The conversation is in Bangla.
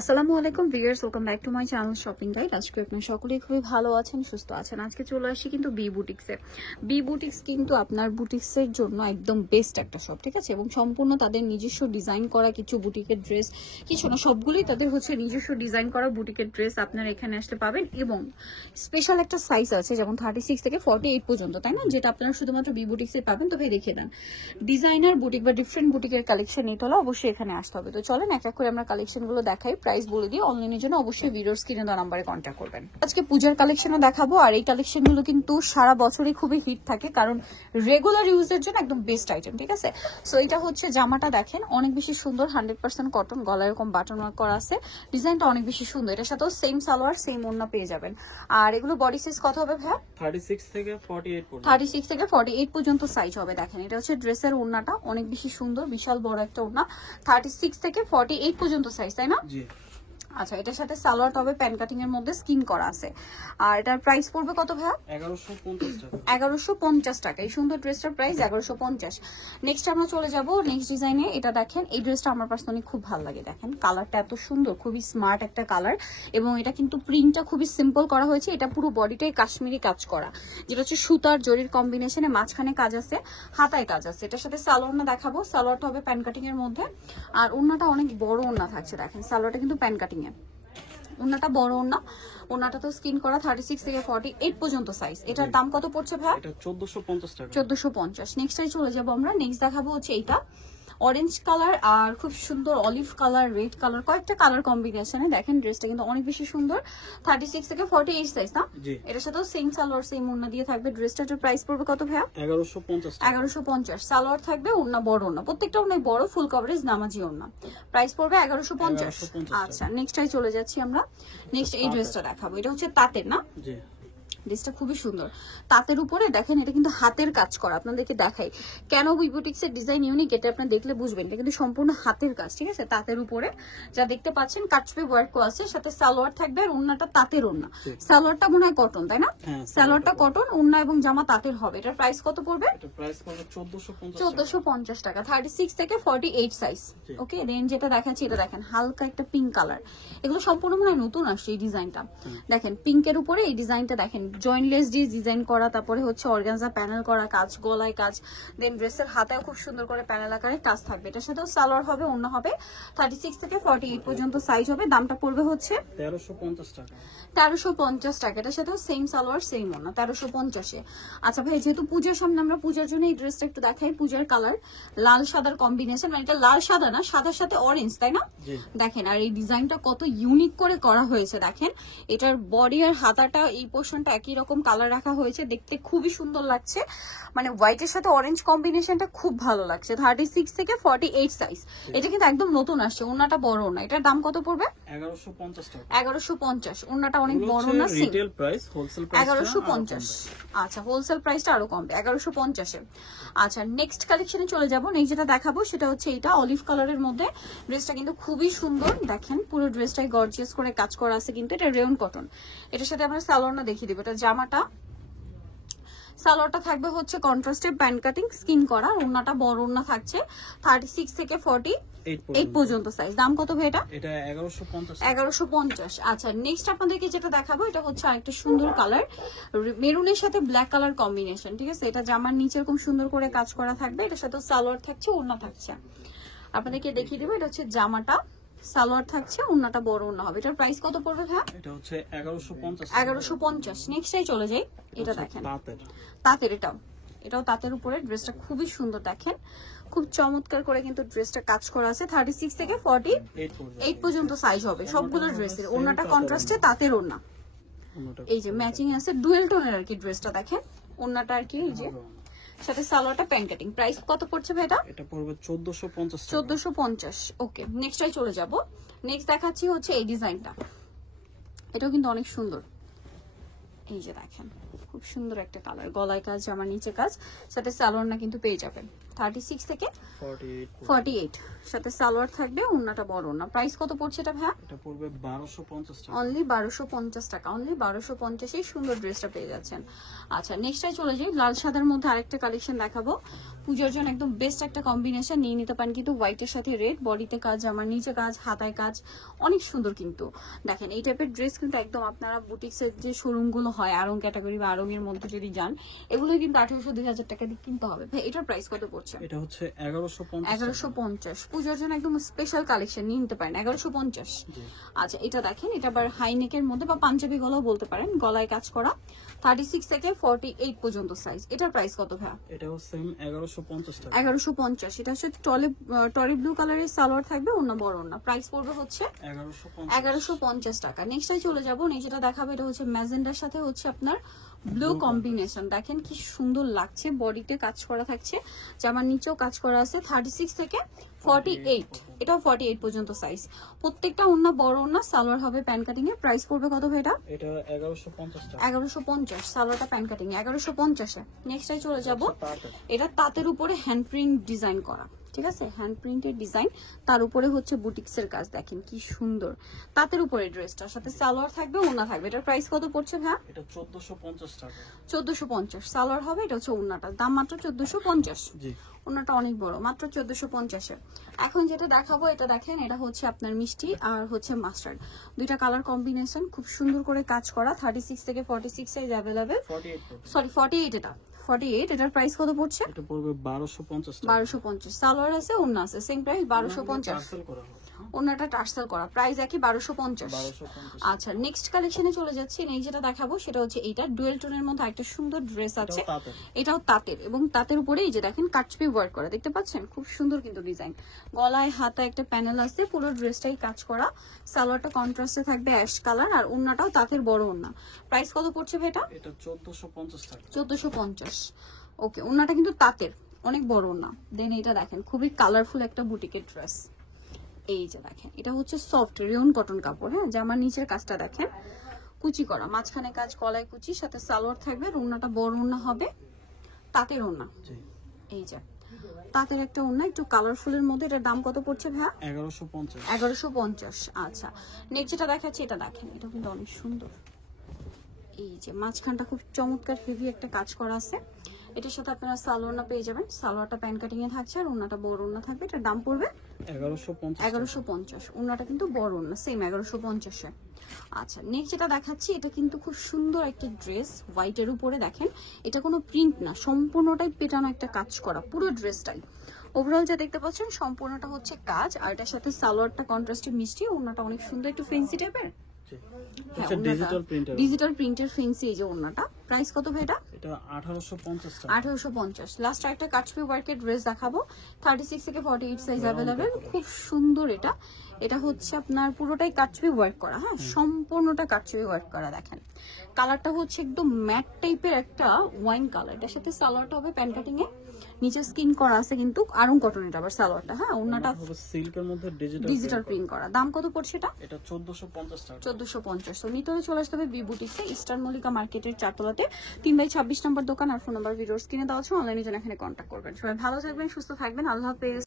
আসসালামু আলাইকুম viewers, welcome back to my channel shopping guide. আজকে আপনারা সকলেই খুবই ভালো আছেন, সুস্থ আছেন। আজকে চলে আসি কিন্তু বি বুটিক্সে। বি বুটিক্স কিন্তু আপনার বুটিক্সের জন্য একদম বেস্ট একটা শপ, ঠিক আছে? এবং সম্পূর্ণ তাদের নিজস্ব ডিজাইন করা কিছু বুটিকের ড্রেস, কিছু না সবগুলোই তাদের হচ্ছে নিজস্ব ডিজাইন করা বুটিকের ড্রেস আপনারা এখানে আসলে পাবেন। এবং স্পেশাল একটা সাইজ আছে, যেমন 36 থেকে 48 পর্যন্ত, তাই না? যেটা আপনারা শুধুমাত্র বি বুটিক্সে পাবেন। তো ভাই দেখিয়ে দেন ডিজাইনার বুটিক বা ডিফারেন্ট বুটিকের কালেকশন এটা হলে অবশ্যই এখানে আসতে হবে। তো চলেন এক এক করে আমরা কালেকশনগুলো দেখাই, প্রাইস বলে দিই। অনলাইনের জন্য অবশ্যই ভিডিওর স্ক্রিনে দেওয়া নাম্বারে কন্ট্যাক্ট করবেন। আজকে পূজার কালেকশনও দেখাবো, আর এই কালেকশনগুলো কিন্তু সারা বছরই খুবই হিট থাকে, কারণ রেগুলার ইউজের জন্য একদম বেস্ট আইটেম, ঠিক আছে? সো এটা হচ্ছে জামাটা, দেখেন অনেক বেশি সুন্দর, 100% কটন, গলায় এরকম বাটন ওয়ার্ক করা আছে, ডিজাইনটা অনেক বেশি সুন্দর। এটার সাথেও সেম সালোয়ার সেম ওড়না পেয়ে যাবেন। আর এগুলো বডি সাইজ কত হবে ভাইয়া? 36 থেকে 48 পর্যন্ত। 36 থেকে 48 পর্যন্ত সাইজ হবে। দেখেন এটা হচ্ছে ড্রেসের ওড়নাটা, অনেক বেশি সুন্দর, বিশাল বড় একটা ওড়না। 36 থেকে 48 পর্যন্ত সাইজ, তাই না? জি। আচ্ছা, এটার সাথে সালোয়ারটা হবে প্যান কাটিং এর মধ্যে, স্কিন করা আছে। আর এটার প্রাইস পড়বে কত ভাইয়া? 1150 টাকা। 1150 টাকা। এই সুন্দর ড্রেসটার প্রাইস 1150। নেক্সট আমরা চলে যাব নেক্সট ডিজাইনে। এটা দেখেন, এই ড্রেসটা আমার পার্সোনালি খুব ভালো লাগে। দেখেন কালারটা এত সুন্দর, খুবই স্মার্ট একটা কালার, এবং এটা কিন্তু প্রিন্টটা খুবই সিম্পল করা হয়েছে। এটা পুরো বডিটাই কাশ্মীরি কাজ করা, যেটা হচ্ছে সুতার জরির কম্বিনেশনে, মাঝখানে কাজ আছে, হাতায় কাজ আছে। এটার সাথে সালোয়ারটা দেখাবো, সালোয়ারটা হবে প্যান কাটিং এর মধ্যে, আর ওড়নাটা অনেক বড় ওড়না থাকছে। দেখেন সালোয়ারটা কিন্তু প্যান কাটিং এ, ওড়নাটা বড় ওড়না, ওড়নাটা তো স্কিন করা, 36 থেকে 48 পর্যন্ত সাইজ। এটার দাম কত পড়ছে ভাই? এটা 1450 টাকা। 1450। নেক্সটটাই চলে যাবো আমরা। নেক্সট দেখাবো হচ্ছে এইটা, অরেঞ্জ কালার আর খুব সুন্দর অলিভ কালার, রেড কালার, কয়েকটা কালার কম্বিনেশনে। দেখেন ড্রেসটা কিন্তু অনেক বেশি সুন্দর, 36 থেকে 48 সাইজ, না? জি। এটার সাথেও সেম সালোয়ার সেম ওড়না দিয়ে থাকবে। ড্রেসটার প্রাইস পড়বে কত ভাইয়া? 1150 টাকা। 1150। সালোয়ার থাকবে, ওড়না বড় ওড়না, প্রত্যেকটা ওড়নাই বড়, ফুল কভারেজ নামাজি ওড়না। প্রাইস পড়বে 1150। আচ্ছা, নেক্সটটাই চলে যাচ্ছি আমরা। নেক্সট এই ড্রেসটা দেখাবো, এটা হচ্ছে তাঁতের, না? জি। ড্রেসটা খুবই সুন্দর, তাঁতের উপরে। দেখেন এটা কিন্তু হাতের কাজ করা, আপনাদেরকে দেখাই কেন বুটিক্সের ডিজাইন ইউনিক, এটা আপনারা দেখলে বুঝবেন। এটা কিন্তু সম্পূর্ণ হাতের কাজ, ঠিক আছে? তাঁতের উপরে যা দেখতে পাচ্ছেন কাটছবি ওয়ার্কও আছে, সাথে সালোয়ার থাকবে, আর ওড়নাটা তাঁতের ওড়না। সালোয়ারটা মনে হয় কটন, তাই না? সালোয়ারটা কটন, ওড়না এবং জামা তাঁতের হবে। এটার প্রাইস কত পড়বে? এটা প্রাইস পড়বে 1450 টাকা, 36 থেকে 48 সাইজ। ওকে, রেঞ্জ যেটা দেখাচ্ছি এটা দেখেন, হালকা একটা পিঙ্ক কালার। এগুলো সম্পূর্ণ মনে হয় নতুন আসছে এই ডিজাইনটা। দেখেন পিঙ্কের উপরে এই ডিজাইনটা, দেখেন জয়েন্টলেস দিয়ে ডিজাইন করা, তারপরে হচ্ছে অর্গানজা প্যানেল করা কাজ, গলায় কাজ, দেন ড্রেসের হাতেও খুব সুন্দর করে প্যানেল আকারে কাজ থাকবে। এটার সাথেও সালোয়ার হবে, ওড়না হবে, 36 থেকে 48 পর্যন্ত সাইজ হবে। দামটা পড়বে হচ্ছে 1350 টাকা। 1350 টাকা। এটার সাথেও সেম সালোয়ার সেম ওড়না, 1350-এ। আচ্ছা ভাই, যেহেতু পূজার সামনে, আমরা পূজার জন্য এই ড্রেসটা একটু দেখাই। পূজার কালার লাল সাদার কম্বিনেশন, মানে এটা লাল সাদা না, সাদার সাথে অরেঞ্জ, তাই না? দেখেন আর এই ডিজাইনটা কত ইউনিক করে করা হয়েছে। দেখেন এটার বডি আর হাতাটা, এই পোর্শনটা একই রকম কালার রাখা হয়েছে, দেখতে খুবই সুন্দর লাগছে। মানে হোয়াইটের সাথে অরেঞ্জ কম্বিনেশনটা খুব ভালো লাগছে। 36 থেকে 48 সাইজ। এটা কিন্তু একদম নতুন আসছে, ওড়নাটা বড় না। এটার দাম কত পড়বে? 1150 টাকা। 1150। ওড়নাটা অনেক বড় না, রিটেল প্রাইস, হোলসেল প্রাইস 1150। আচ্ছা, হোলসেল প্রাইসটা আরো কমবে, 1150-এ। আচ্ছা, নেক্সট কালেকশনে চলে যাব। নেক্সট যেটা দেখাবো সেটা হচ্ছে এটা, অলিভ কালারের মধ্যে। ড্রেসটা কিন্তু খুবই সুন্দর, দেখেন পুরো ড্রেসটাই গর্জিয়াস করে কাজ করা আছে, কিন্তু এটা রেয়ন কটন। এটার সাথে আমরা সালোয়ারটা দেখিয়ে দিব। এটা জামাটা, সালোয়ারটা থাকবে হচ্ছে কন্ট্রাস্টে প্যান্ট কাটিং, স্কিন করা, ওড়নাটা বড় ওড়না থাকছে, 36 থেকে 48 পর্যন্ত সাইজ। দাম কত ভাই এটা? এটা 1150। 1150। আচ্ছা, নেক্সট আপনাদেরকে যেটা দেখাবো এটা হচ্ছে আরেকটা সুন্দর কালার, মেরুনের সাথে ব্ল্যাক কালার কম্বিনেশন, ঠিক আছে? এটা জামার নিচে এরকম সুন্দর করে কাজ করা থাকবে, এটার সাথে সালোয়ার থাকছে, ওড়না থাকছে। আপনাদেরকে দেখিয়ে দেবো, এটা হচ্ছে জামাটা, সালোয়ার থাকছে, ওড়নাটা বড় ওড়না হবে। এটার প্রাইস কত পড়বে ভাই? এটা হচ্ছে 1150। 1150। নেক্সটটাই চলে যাই। এটা দেখেন তাঁতের, এটাও তাঁতের উপরে। ড্রেসটা খুবই সুন্দর, দেখেন খুব চমৎকার করে কিন্তু ড্রেসটা কাজ করা আছে। 36 থেকে 48 পর্যন্ত সাইজ হবে সবগুলো ড্রেসের। ওড়নাটা কন্ট্রাস্টে তাঁতের ওড়না, এই যে ম্যাচিং আছে, ডুয়েল টোনের আর কি ড্রেসটা। দেখেন ওড়নাটা আর কি, এই যে সাথে সালোয়ারটা প্যান্ট কাটিং। প্রাইস কত পড়ছে ভাই এটা? এটা পড়বে 1450 টাকা। 1450। ওকে, নেক্সটটাই চলে যাব। নেক্সট দেখাচ্ছি হচ্ছে এই ডিজাইনটা, এটাও কিন্তু অনেক সুন্দর। এই যে দেখেন খুব সুন্দর একটা কালার, গলায় কাজ, জামার নিচে কাজ, সাথে সালোয়ারটা কিন্তু পেয়ে যাবেন। 36 থেকে 48 48 সাথে সালোয়ার থাকবে, ওন্নাটা বড় ওন্না। প্রাইস কত পড়ছে এটা ভাইয়া? এটা পড়বে 1250 টাকা। অনলি 1250 টাকা, অনলি 1250 এই সুন্দর ড্রেসটা পেয়ে যাচ্ছেন। আচ্ছা নেক্সটে চলে যাই, লাল সাদার মধ্যে আরেকটা কালেকশন দেখাবো। পূজার জন্য একদম বেস্ট একটা কম্বিনেশন, নিয়ে নিতে পারেন কিন্তু হোয়াইটের সাথে রেড, বডিতে কাজ, আমার নিচে কাজ, হাতায় কাজ, অনেক সুন্দর। কিন্তু দেখেন এই টাইপের ড্রেস কিন্তু একদম আপনারা বুটিক্সের যে শোরুমগুলো হয় আরং ক্যাটাগরি বা আরং এর মধ্যে যদি যান, এগুলো কিন্তু 1800-2000 টাকা দিয়ে কিনতে হবে। ভাই এটার প্রাইস কত পড়ছে? এটা হচ্ছে 1150 1150। পূজার জন্য একদম স্পেশাল কালেকশন, নিয়ে নিতে পারেন 1150। আচ্ছা এটা দেখেন, এটা আবার হাইনেকের মধ্যে বা পাঞ্জাবি গলাও বলতে পারেন, গলায় কাজ করা, 36 থেকে 48 পর্যন্ত সাইজ। এটার প্রাইস কত ভাই? এটাও সেম 1150 টাকা। 1150। এটা হচ্ছে টরি ব্লু কালারের সালোয়ার থাকবে, অন্য বড় না। প্রাইস পড়বে হচ্ছে 1150 টাকা। নেক্সট চলে যাবো, যেটা দেখাবো এটা হচ্ছে ম্যাজেন্ডার সাথে হচ্ছে আপনার ব্লু কম্বিনেশন। দেখেন কি সুন্দর লাগছে, বডিতে কাজ করা থাকছে, জামার নিচেও কাজ করা আছে, 36 থেকে 48, এটাও 48 পর্যন্ত সাইজ। প্রত্যেকটা ওন্না বড় ওন্না, সালোয়ার হবে প্যান কাটিং এর। প্রাইস পড়বে কত ভাই এটা? এটা 1150 টাকা। 1150, সালোয়ারটা প্যান কাটিং 1150 এ। নেক্সটে চলে যাব, এটা তাঁতের উপরে হ্যান্ড প্রিন্ট ডিজাইন করা, ঠিক আছে, হ্যান্ড প্রিন্টের ডিজাইন, তার উপরে হচ্ছে বুটিক্স এর কাজ। দেখেন কি সুন্দর তাঁতের উপরে ড্রেসটার সাথে সালোয়ার থাকবে, ওন্না থাকবে। এটার প্রাইস কত পড়ছে ভাই? এটা 1450 টাকা। 1450 সালোয়ার হবে, এটা হচ্ছে ওন্নাটার দাম মাত্র 1450। জি ওন্নাটা অনেক বড়, মাত্র 1450 এ। এখন যেটা দেখাবো এটা দেখেন, এটা হচ্ছে আপনার মিষ্টি আর হচ্ছে মাস্টার্ড, দুইটা কালার কম্বিনেশন, খুব সুন্দর করে কাজ করা, 36 থেকে 46 সাইজ अवेलेबल। 48 সরি 48, এটা 48। এটার প্রাইস কত পড়ছে? এটা পড়বে 1250 টাকা। 1250। সালোয়ার আছে, ওন্না আছে, সেম প্রাইস 1250। পার্সেল করা হবে। ওন্নাটা টার্সেল করা, প্রাইস একই 1250। 1250। আচ্ছা নেক্সট কালেকশনে চলে যাচ্ছি, এই যেটা দেখাবো সেটা হচ্ছে এইটা ডুয়েল টোনের মধ্যে একটা সুন্দর ড্রেস আছে, এটাও তাঁতের। এটাও তাঁতের, এবং তাঁতের উপরে এই যে দেখেন কাটচুপি ওয়ার্ক করা, দেখতে পাচ্ছেন খুব সুন্দর কিন্তু ডিজাইন, গলায় হাতায় একটা প্যানেল আছে, পুরো ড্রেসটাই কাজ করা, সালোয়ারটা কন্ট্রাস্টে থাকবে অ্যাশ কালার, আর ওন্নাটাও তাঁতের বড় ওন্না। প্রাইস কত পড়ছে ভাই এটা? এটা 1450 টাকা। 1450। ওকে, ওন্নাটা কিন্তু তাঁতের, অনেক বড় ওন্না। দেন এটা দেখেন খুবই কালারফুল একটা বুটিকের ড্রেস, এই যে দেখেন এটা হচ্ছে সফট রেয়ন কটন কাপড়। হ্যাঁ, জামার নিচের কাজটা দেখেন কুচি করা, মাঝখানে কাজ, গলায় কুচি, সাথে সালোয়ার থাকবে, ওন্নাটা বড় ওন্না হবে, তাঁতের ওন্না। জি এই যে তাঁতের একটা ওন্না, একটু কালারফুলের মধ্যে। এটার দাম কত পড়ছে ভাইয়া? 1150। 1150। আচ্ছা নেক্সট যেটা দেখাচ্ছি, এটা দেখেন, এটা কিন্তু অনেক সুন্দর, এই যে মাঝখানটা খুব চমৎকার হেভি একটা কাজ করা আছে। এটার সাথে আপনারা সালোয়ারটা পেয়ে যাবেন, সালোয়ারটা প্যান কাটিং এ থাকছে, আর ওন্নাটা বড় ওন্না থাকবে। এটার দাম পড়বে 1150। 1150। ওন্নাটা কিন্তু বড় ওন্না, সেম 1150 এ। আচ্ছা নেক্সট যেটা দেখাচ্ছি, এটা কিন্তু খুব সুন্দর একটা ড্রেস, হোয়াইটের উপরে দেখেন, এটা কোনো প্রিন্ট না, সম্পূর্ণটাই পেটানো একটা কাজ করা, পুরো ড্রেসটাই ওভারঅল যা দেখতে পাচ্ছেন সম্পূর্ণটা হচ্ছে কাজ, আর এটার সাথে সালোয়ারটা কন্ট্রাস্টে মিষ্টি, ওন্নাটা অনেক সুন্দর, একটু ফেন্সি টাইপের। জি এটা ডিজিটাল প্রিন্টার। ডিজিটাল প্রিন্টের ফেন্সি, এই যে ওন্নাটা। প্রাইস কত ভাই এটা? এটা 1850 টাকা। 1850। লাস্ট একটা কাটচুপি ওয়ার্কের ড্রেস দেখাবো, 36 থেকে 48 সাইজ अवेलेबल। খুব সুন্দর এটা, এটা হচ্ছে আপনার পুরোটাই কাটচুপি ওয়ার্ক করা, হ্যাঁ সম্পূর্ণটা কাটচুপি ওয়ার্ক করা। দেখেন কালারটা হচ্ছে একদম ম্যাট টাইপের একটা ওয়াইন কালার, এটার সাথে সালোয়ারটা হবে প্যান কাটিং এ, নিচে স্কিন করা আছে কিন্তু আরং কটন, এটা আবার সালোয়ারটা, হ্যাঁ ওন্নাটা হবে সিল্কের মধ্যে ডিজিটাল প্রিন্ট করা। দাম কত পড়ছে এটা? এটা 1450 টাকা। 1450। তো নিতে হলে চলে আসতে হবে বি বুটিক্সে, ইস্টার্ন মল্লিকা মার্কেটের 4 তলাতে, 3/26 নম্বর দোকান, আর ফোন নাম্বার ভিডিওর স্ক্রিনে দেওয়া আছে, অনলাইনে জন্য এখানে কন্ট্যাক্ট করবেন। সবাই ভালো থাকবেন, সুস্থ থাকবেন, আল্লাহ হাফেজ।